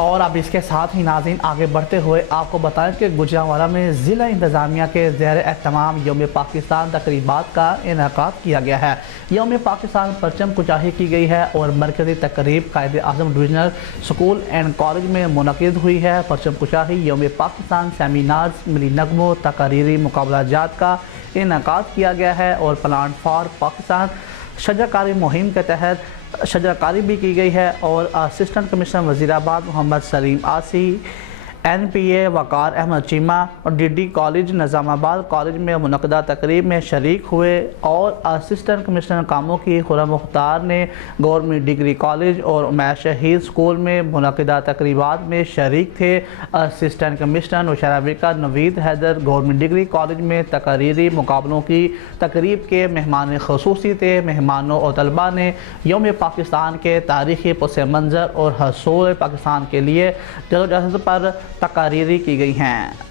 और अब इसके साथ ही नाज़रीन आगे बढ़ते हुए आपको बताएं कि गुजरांवाला में ज़िला इंतज़ामिया के ज़ेर एहतमाम यौम पाकिस्तान तकरीबात का इनेकाद किया गया है। यौम पाकिस्तान परचम कुचाही की गई है और मरकज़ी तकरीब कायदे आज़म डिविजनल स्कूल एंड कॉलेज में मुनक़िद हुई है। परचम कुचाही यौम पाकिस्तान सेमिनार्स, मिली नगमों, तकारीरी मुकाबलाजात का इनेकाद किया गया है और प्लान फॉर पाकिस्तान शजरकारी मुहिम के तहत शजरकारी भी की गई है और असिस्टेंट कमिश्नर वज़ीराबाद मोहम्मद सलीम आसी, NPA वकार अहमद चीमा और DD कॉलेज निज़ामाबाद कॉलेज में मुनक़दा तकरीब में शरीक हुए और असिस्टेंट कमिश्नर कामों की खुर्रम मुख्तार ने गवर्नमेंट डिग्री कॉलेज और उमैर शहीद स्कूल में मुनक़दा तकरीबात में शरीक थे। Assistant commissioner Nowshera Naveed Haider government degree college में तकरीरी मुकाबलों की तकरीब के मेहमान ख़ुसूसी थे। मेहमानों और तलबा ने यौम पाकिस्तान के तारीख़ी पस मंज़र और हसूल पाकिस्तान के लिए जदोजहद पर तकारीरी की गई हैं।